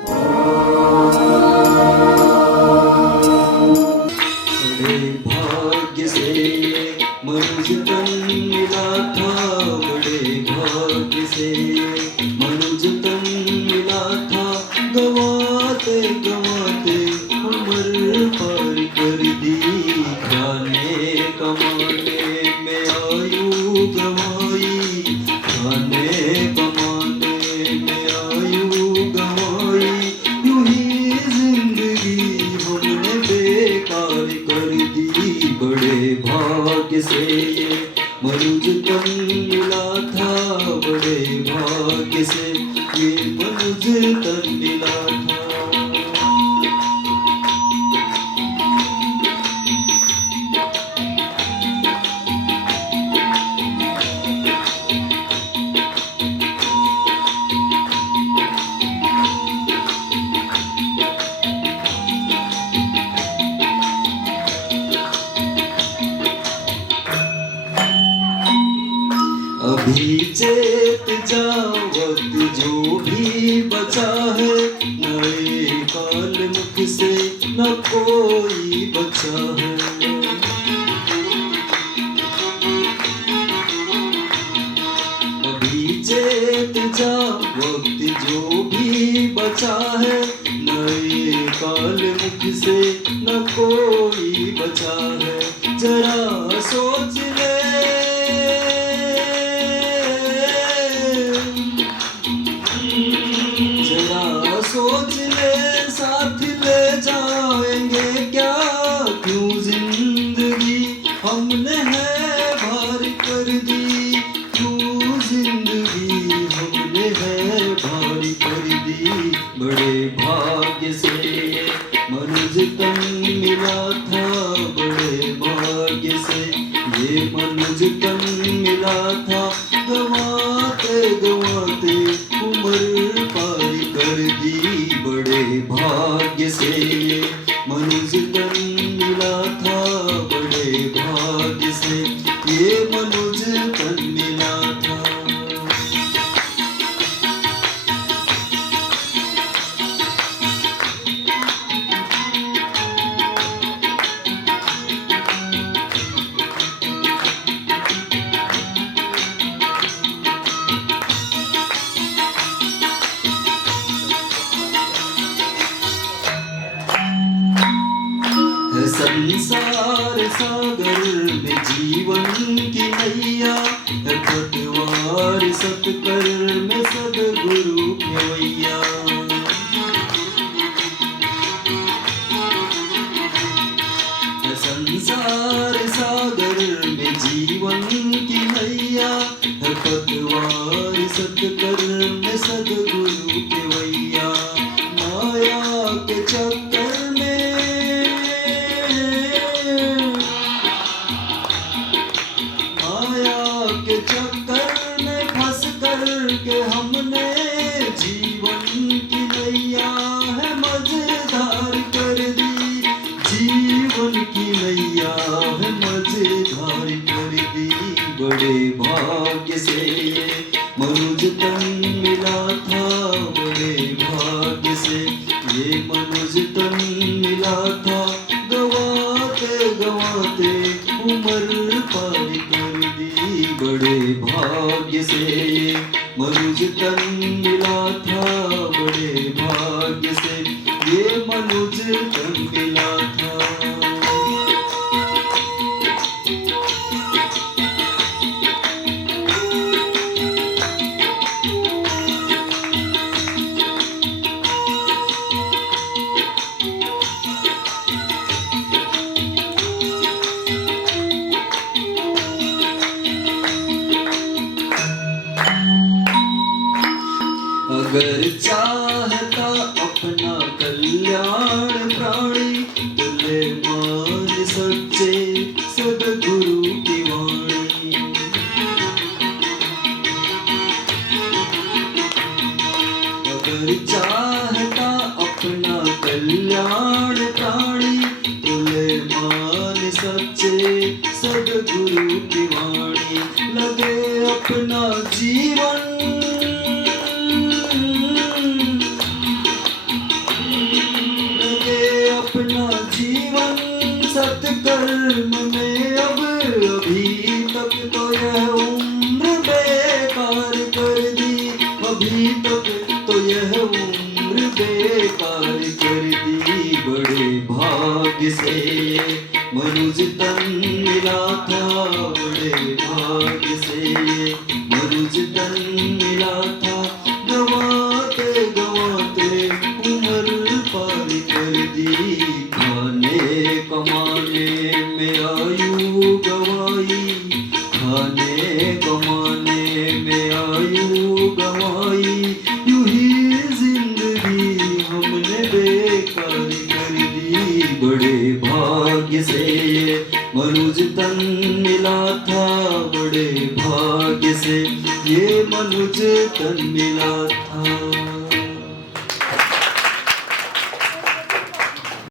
बड़े भाग्य से मनुष्य तन मिला था, बड़े भाग्य से मनुष्य तन मिला था। गवाते गवाते उम्र पार कर दी, खाने कमाने में आयु गवाई, खाने कमाने में आयु गवाई। यूं ही जिंदगी हमने बेकार कर दी, बड़े भाग्य से ये मनुष्य तन मिला था, बड़े भाग्य से ये मनुष्य तन मिला था। अभी चेत जाओ, वक्त जो भी बचा है, नए काल मुख से न कोई बचा है। अभी चेत जाओ, वक्त जो भी बचा है, नए काल मुख से न कोई बचा है। जरा सोच ले, जरा सोच ले, साथ ले जाएंगे क्या, क्यों जिंदगी हमने है भार कर दी, क्यों जिंदगी हमने है भार कर दी। बड़े भाग्य से मनुष्य तन मिला था, बड़े भाग्य से ये मनुष्य तन मिला था। गवाते गवाते उम्र पार कर दी, बड़े भाग्य से ये मनुष्य तन मिला था, बड़े भाग्य से ये मनुष्य तन मिला था। संसार सागर में जीवन की नैया, पतवार सतकर में सदगुरु खेवैया। संसार सागर में जीवन की नैया, पतवार सतकर में सदगुरु खेवैया। माया के चक्कर में, माया के चक्कर में फंस कर के हमने जीवन की नैया है मजेदार कर दी, जीवन की नैया है मजेदार कर दी। बड़े भाग्य से ये मनुष्य तन मिला था, बड़े भाग्य से ये मनुष्य तन मिला था। गवाते गवाते उम्र पार कर दी, बड़े भाग्य से ये मनुष्य तन मिला था, बड़े भाग्य से ये मनुष्य तन मिला था। अगर चाहता अपना कल्याण प्राणी, तुले मान सच्चे सदगुरु की वाणी। अगर चाहता अपना कल्याण प्राणी, तुले मान सच्चे सदगुरु की वाणी। लगे अपना जीवन यह उम्र बेकार कर दी बड़े भाग्य से। मनुज तन मिला था बड़े भाग्य से, मनुज तन मिला था। गवाते गवाते उम्र पार कर दी, खाने कमाने में आयु गवाई, खाने कमाने में आयु गवाई। यूं ही जिंदगी हमने बेकार कर दी बड़े भाग्य से। मनुज तन मिला था बड़े भाग्य से, ये मनुज तन मिला